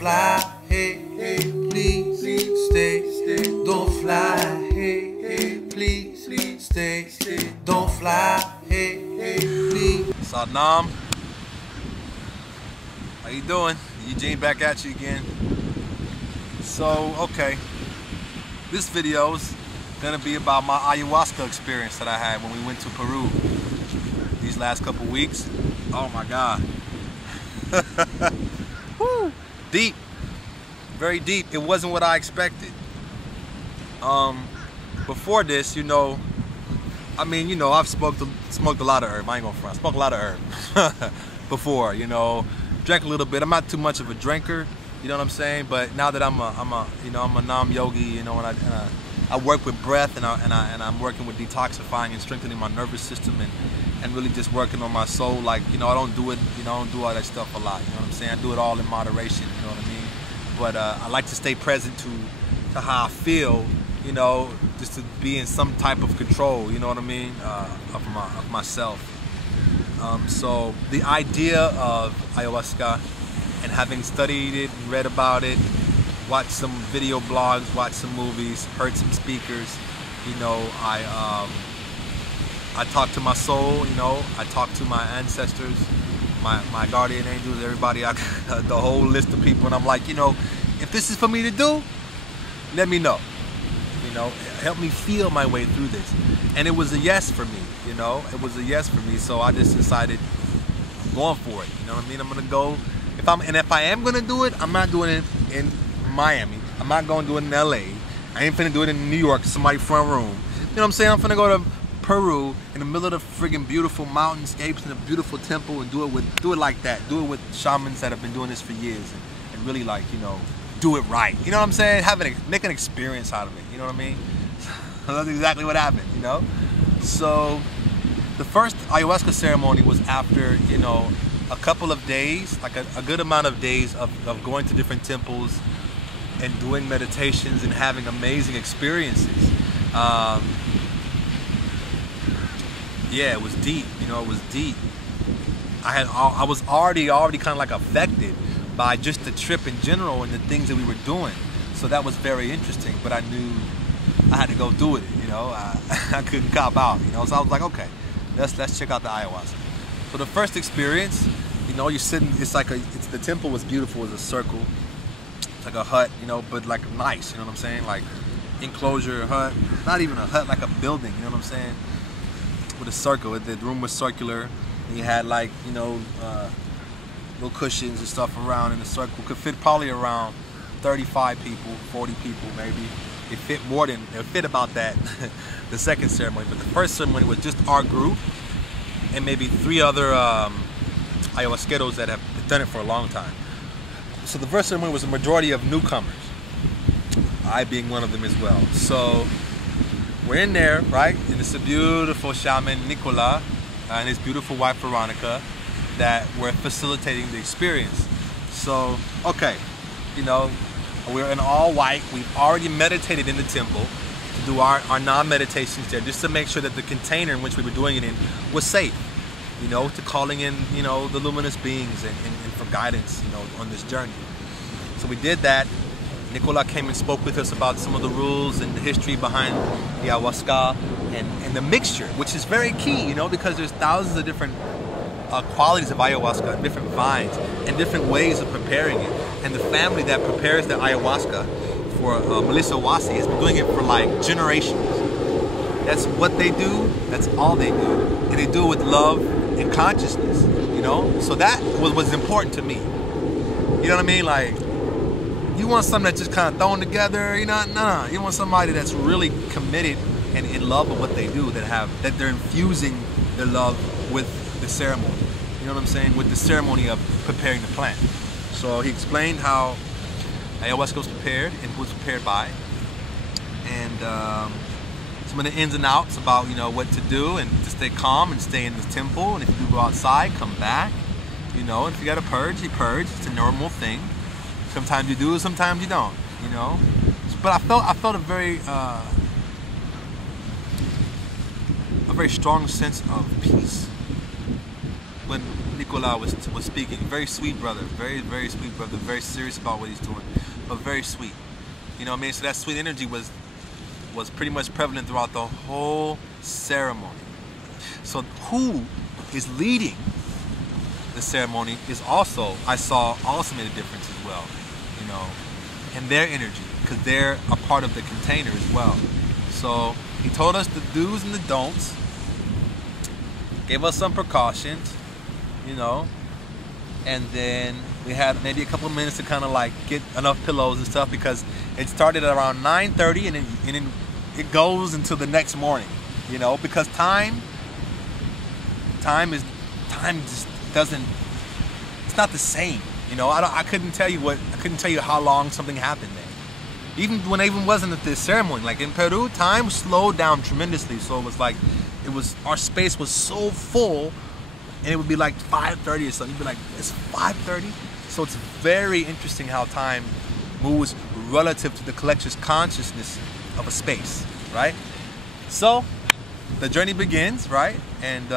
fly, hey, hey, please stay. Don't fly, hey, hey, please stay. Don't fly, hey, hey, please. Salam. How you doing? Eugene back at you again. So, okay. This video's gonna be about my ayahuasca experience that I had when we went to Peru these last couple weeks. Oh my God. Woo. Deep. Very deep. It wasn't what I expected. Before this, I've smoked a lot of herb. I ain't gonna front. I smoked a lot of herb before, drank a little bit. I'm not too much of a drinker, you know what I'm saying? But now that I'm a nam yogi, and I work with breath, and I'm working with detoxifying and strengthening my nervous system, and really just working on my soul. Like, I don't do it, I don't do all that stuff a lot. You know what I'm saying? I do it all in moderation. You know what I mean? But I like to stay present to how I feel. Just to be in some type of control, you know what I mean, of myself. So the idea of ayahuasca, and having studied it and read about it, watched some video blogs, watched some movies, heard some speakers, I talked to my soul, I talked to my ancestors, my guardian angels, everybody, the whole list of people, and I'm like, if this is for me to do, let me know. Help me feel my way through this. And it was a yes for me, it was a yes for me. So I just decided I'm going for it. You know what I mean? I'm gonna go. If I am gonna do it, I'm not doing it in Miami. I'm not gonna do it in LA. I ain't finna do it in New York, somebody's front room. You know what I'm saying? I'm finna go to Peru in the middle of the friggin' beautiful mountainscapes in a beautiful temple, and do it like that. Do it with shamans that have been doing this for years, and really, like, do it right. You know what I'm saying? Make an experience out of it. You know what I mean? That's exactly what happened, So the first ayahuasca ceremony was after, a couple of days, like a good amount of days of going to different temples and doing meditations and having amazing experiences. Yeah, it was deep, it was deep. I was already kind of like affected by just the trip in general and the things that we were doing. So that was very interesting, but I knew I had to go do it, I couldn't cop out, so I was like, okay, let's check out the ayahuasca. So the first experience, you're sitting, the temple was beautiful, it was a circle, it's like a hut, but like nice, you know what I'm saying, like enclosure hut, not even a hut, like a building, you know what I'm saying, with a circle. The room was circular, and you had like, little cushions and stuff around in the circle. Could fit probably around 35 people, 40 people maybe. It fit about that the second ceremony, but the first ceremony was just our group and maybe 3 other ayahuasqueros that have done it for a long time. So the first ceremony was a majority of newcomers, I being one of them as well. So we're in there, right? And it's a beautiful shaman, Nicola, and his beautiful wife, Veronica, that were facilitating the experience. So, okay, we're in all white. We've already meditated in the temple to do our non-meditations there, just to make sure that the container in which we were doing it in was safe, to calling in, the luminous beings and for guidance, on this journey. So we did that. Nicola came and spoke with us about some of the rules and the history behind the ayahuasca and the mixture, which is very key, because there's thousands of different qualities of ayahuasca, different vines, and different ways of preparing it. And the family that prepares the ayahuasca for Melissa Wasi has been doing it for like generations. That's what they do, that's all they do. And they do it with love and consciousness, So that was important to me. You know what I mean? Like, you want something that's just kind of thrown together, nah. You want somebody that's really committed and in love with what they do, that they're infusing their love with the ceremony. You know what I'm saying? With the ceremony of preparing the plant. So he explained how ayahuasca was prepared and who was prepared by, and some of the ins and outs about what to do and to stay calm and stay in the temple. And if you do go outside, come back. And if you got to purge, you purge. It's a normal thing. Sometimes you do, sometimes you don't. But I felt a very strong sense of peace when Nicolas was speaking. Very sweet brother, very sweet brother, very serious about what he's doing, but very sweet. You know what I mean? So that sweet energy was pretty much prevalent throughout the whole ceremony. So who is leading the ceremony is also, I saw, also made a difference as well, you know, in their energy, because they're a part of the container as well. So he told us the do's and the don'ts, gave us some precautions, you know, and then we had maybe a couple of minutes to kind of like get enough pillows and stuff, because it started at around 9:30 and then it goes until the next morning, you know, because time just doesn't, it's not the same, you know. I couldn't tell you how long something happened there. Even when I wasn't at this ceremony, like in Peru, time slowed down tremendously. So it was like, our space was so full, and it would be like 5:30 or something. You'd be like, it's 5:30? So it's very interesting how time moves relative to the collector's consciousness of a space, right? So the journey begins, right? And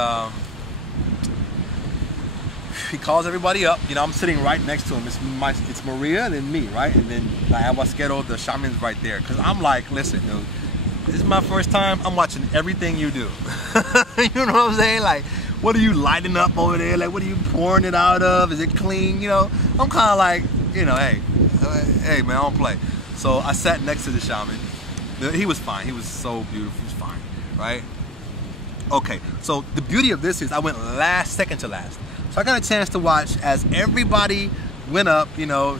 he calls everybody up. You know, I'm sitting right next to him. It's Maria and then me, right? And then the Ayahuasquero, the shaman's right there. Because I'm like, listen, dude, this is my first time. I'm watching everything you do. You know what I'm saying? Like, what are you lighting up over there? Like, what are you pouring it out of? Is it clean? You know, I'm kind of like, you know, hey, man, I don't play. So I sat next to the shaman. He was fine. He was so beautiful. He was fine, right? Okay, so the beauty of this is I went second to last. So I got a chance to watch as everybody went up, you know,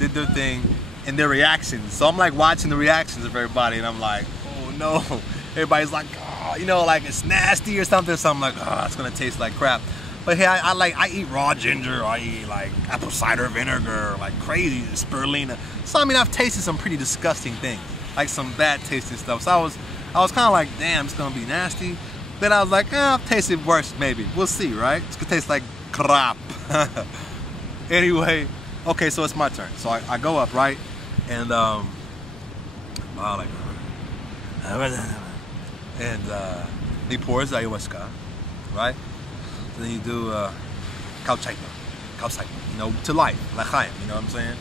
did their thing and their reactions. So I'm like watching the reactions of everybody, and I'm like, oh no. Everybody's like, oh, you know, like it's nasty or something. So I'm like, oh, it's gonna taste like crap. But hey, I eat raw ginger, or I eat like apple cider vinegar, like crazy spirulina. So I mean, I've tasted some pretty disgusting things, like some bad tasting stuff. So I was kind of like, damn, it's gonna be nasty. Then I was like, I've tasted worse, maybe. We'll see, right? It's gonna taste like crap. Anyway, okay, so it's my turn. So I go up, right? And he pours ayahuasca, right? So then you do kauchaita, you know, to life, l'chaim, you know what I'm saying?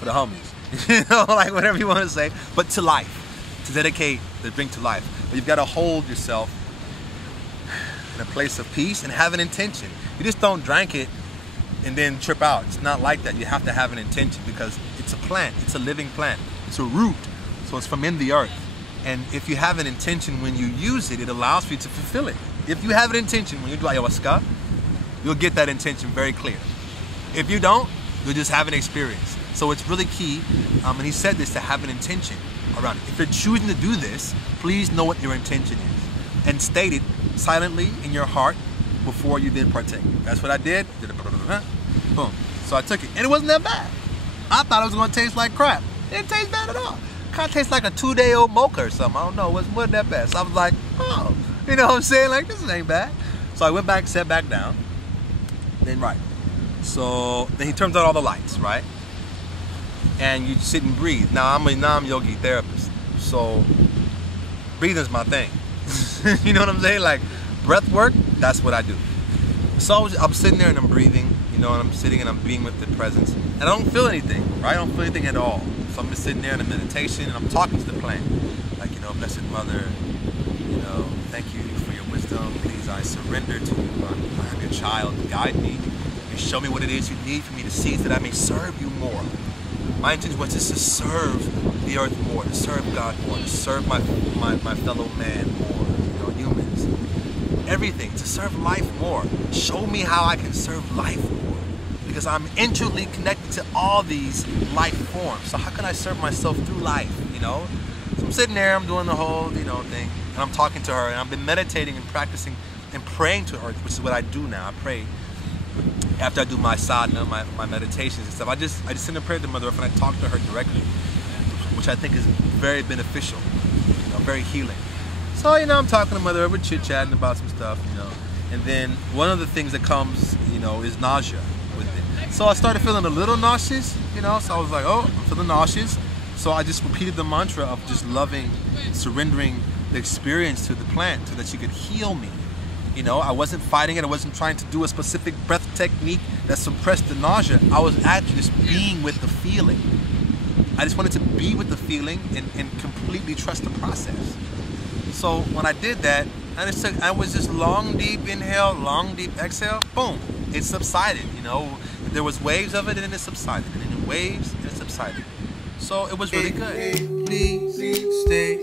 For the homies, you know, like whatever you want to say, but to life, to dedicate the drink to life. But you've got to hold yourself in a place of peace and have an intention. You just don't drink it and then trip out. It's not like that. You have to have an intention, because it's a plant. It's a living plant. It's a root. So it's from in the earth. And if you have an intention when you use it, it allows for you to fulfill it. If you have an intention when you do ayahuasca, you'll get that intention very clear. If you don't, you'll just have an experience. So it's really key, and he said this, to have an intention around it. If you're choosing to do this, please know what your intention is and state it silently in your heart before you then partake. That's what I did. Boom. So I took it, and it wasn't that bad. I thought it was going to taste like crap. It didn't taste bad at all. Kind of tastes like a 2-day-old mocha or something. I don't know. It wasn't that bad. So I was like, oh, you know what I'm saying? Like, this ain't bad. So I went back, sat back down. Then so then he turns on all the lights, right? And you sit and breathe. Now I'm a yogi therapist, so breathing's my thing. You know what I'm saying? Like breath work, that's what I do. So I'm sitting there and I'm breathing, you know, and I'm sitting and I'm being with the presence, and I don't feel anything, right? I don't feel anything at all. So I'm just sitting there in a meditation, and I'm talking to the plant, like, you know, Blessed Mother, you know, thank you for your wisdom. Please, I surrender to you. I'm your child. Guide me and show me what it is you need for me to see, so that I may serve you more. My intention was just to serve the earth more, to serve God more, to serve my fellow man more, you know, humans, everything, to serve life more. Show me how I can serve life more, because I'm intricately connected to all these life forms. So how can I serve myself through life, you know? So I'm sitting there, I'm doing the whole, you know, thing, and I'm talking to her, and I've been meditating and practicing and praying to her, which is what I do now. I pray after I do my sadhana, my meditations and stuff. I just send a prayer to Mother Earth, and I talk to her directly, which I think is very beneficial, you know, very healing. So, you know, I'm talking to Mother Earth, we're chit-chatting about some stuff, you know, and then one of the things that comes, you know, is nausea with it. So I started feeling a little nauseous, you know, so I was like, oh, I'm feeling nauseous. So I just repeated the mantra of just loving, surrendering the experience to the plant so that she could heal me. You know, I wasn't fighting it. I wasn't trying to do a specific breath technique that suppressed the nausea. I was actually just being with the feeling. I just wanted to be with the feeling and completely trust the process. So when I did that, I was just long, deep inhale, long, deep exhale, boom, it subsided. You know, there was waves of it and then it subsided, and then waves and it subsided. So it was really good. Please stay.